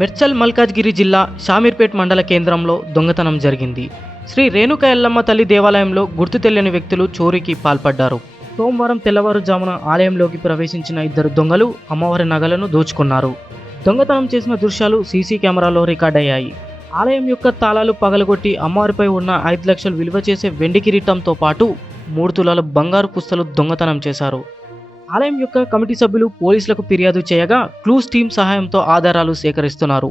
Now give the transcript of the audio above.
మెడ్చల్ మల్కాజ్గిరి జిల్లా షామీర్పేట్ మండల కేంద్రంలో దొంగతనం జరిగింది. శ్రీ రేణుక ఎల్లమ్మ తల్లి దేవాలయంలో గుర్తు తెలియని వ్యక్తులు చోరీకి పాల్పడ్డారు. సోమవారం తెల్లవారుజామున ఆలయంలోకి ప్రవేశించిన ఇద్దరు దొంగలు అమ్మవారి నగలను దోచుకున్నారు. దొంగతనం చేసిన దృశ్యాలు సీసీ కెమెరాలో రికార్డయ్యాయి. ఆలయం యొక్క తాళాలు పగలగొట్టి అమ్మవారిపై ఉన్న 5 లక్షలు విలువ చేసే వెండి కిరీటంతో పాటు 3 తులాల బంగారు పుస్తలు దొంగతనం చేశారు. ఆలయం యొక్క కమిటీ సభ్యులు పోలీసులకు ఫిర్యాదు చేయగా క్లూస్ టీం సహాయంతో ఆధారాలు సేకరిస్తున్నారు.